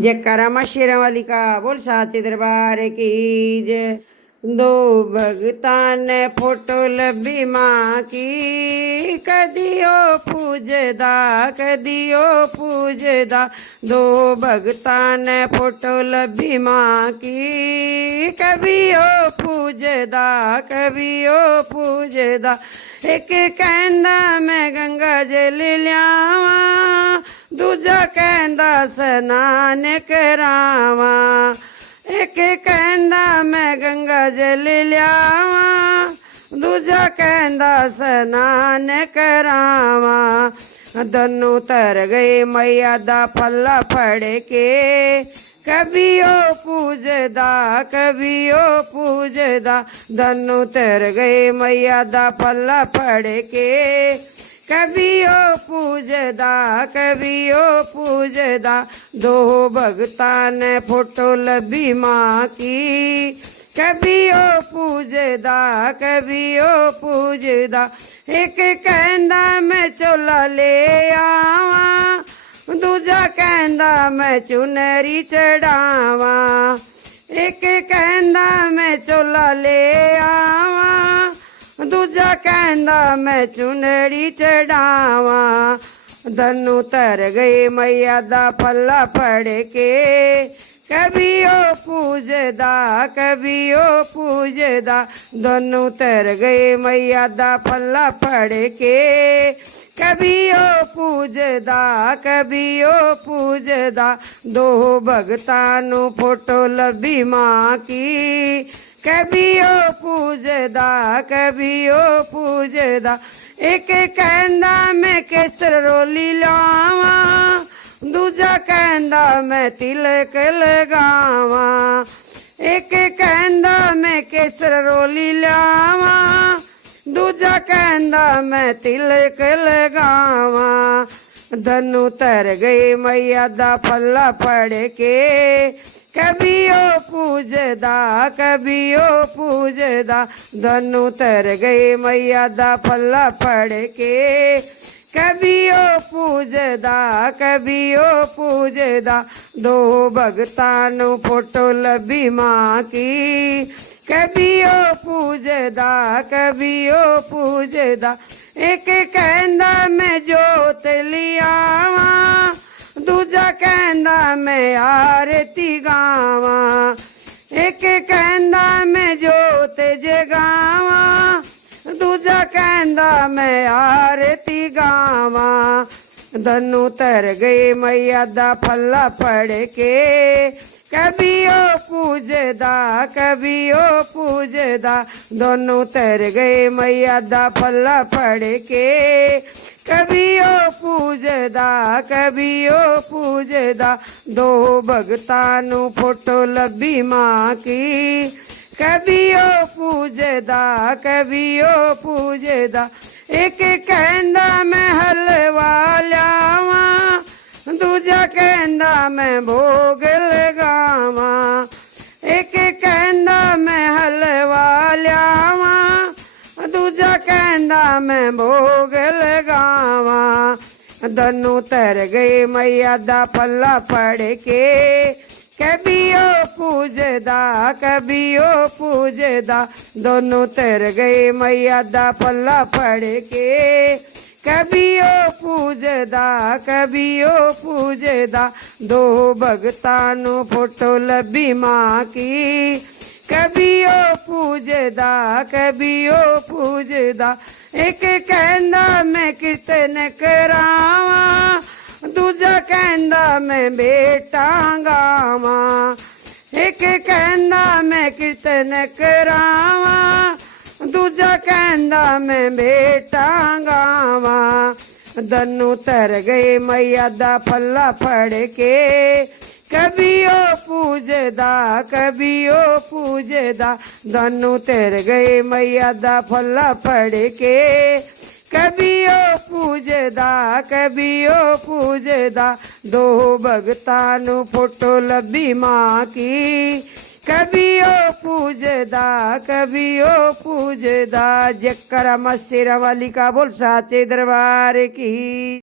जयकारा मां शेरां वाली का बोल साचे दरबार की जय। दो भगतां ने फोटो लभी माँ की, कदियो पूजदा कदियो पूजदा। दो भगतां ने फोटो लभी माँ की, कभियो पूजदा कभियो पूजदा। एक कहंदा मैं गंगा जल लियावा, दूजा कहंदा स्नान करावा। एक कहंदा मैं गंगा जल लियावा, दूजा कहंदा स्नान करावा। दोनों तर गए मैया दा पल्ला फड़ के, कभियो पूजदा कभियो पूजदा। दोनों तर गए मैया दा पल्ला फड़ के, कभियो पूजदा कभियो पूजदा। दो भगतां ने फोटो लभी माँ की, कभियो पूजदा कभियो पूजदा। एक कहंदा मैं चोला ले आवा, दूजा कहंदा मैं चुनरी चढ़ावा। एक कहंदा मैं चोला ले आवा, दूजा कहंदा मैं चुनरी चढ़ावा। दोनों तर गए मैया दा पल्ला फड़ के, कभियो पूजदा कभियो पूजदा। दोनों तर गए मैया दा पल्ला फड़ के, कभियो पूजदा कभियो पूजदा। दो भगतां नू फोटो लभी माँ की, कभियो पूजदा कभियो पूजदा। एक कहंदा मैं केसर रोली लावा, दूजा कहंदा मैं तिलक लगावा। एक कहंदा मैं केसर रोली लावा, दूजा कहंदा मैं तिलक लगावा। दोनों तर गए मैया दा पल्ला फड़ के, कभियो पूजदा कभियो पूजदा। दोनों तर गए मैया दा पल्ला फड़ के, कभियो पूजदा कभियो पूजदा। दो भगतां नू फोटो लभी माँ की, कभियो पूजदा कभियो पूजदा। एक कहंदा मैं जोत लियावा, दूजा कहंदा मैं आरती गावा। एक कहंदा मैं जोत जगावा, दूजा कहंदा मैं आरती गावा। दोनों तर गए मैया दा पल्ला फड़ के, कभियो पूजदा कभियो पूजदा। दोनों तर गए मैया दा पल्ला फड़ के, कभियो पूजदा कभियो पूजदा। दो भगतां नू फोटो लभी माँ की, कभियो पूजदा कभियो पूजदा। एक कहंदा मैं हलवा ल्यावा, दूजा कहंदा मैं भोग लगावा। एक कहंदा मैं हलवा ल्यावा, दूजा कहंदा मैं भोग लगावा। दोनों तर गए मैया दा पल्ला फड़ के, कभियो पूजदा कभियो पूजदा। दोनों तर गए मैया दा पल्ला फड़ के, कभियो पूजदा कभियो पूजदा। दो भगतां नू फोटो लभी माँ की, कभियो पूजदा कभियो पूजदा। एक कहंदा मैं कीर्तन करावा, दूजा कहंदा मैं बेटा गावा। एक कहंदा मैं कीर्तन करावा, दूजा कहंदा मैं बेटा गावा। दोनों तर गए मैया दा पल्ला फड़ के, कभियो पूजदा कभियो पूजदा। दोनों तर गए मैया दा पल्ला फड़ के, कभियो पूजदा कभियो पूजदा। दो भगतां नू फोटो लभी माँ की, कभियो पूजदा कभियो पूजदा। जयकारा मां शेरां वाली का बोल साचे दरबार की।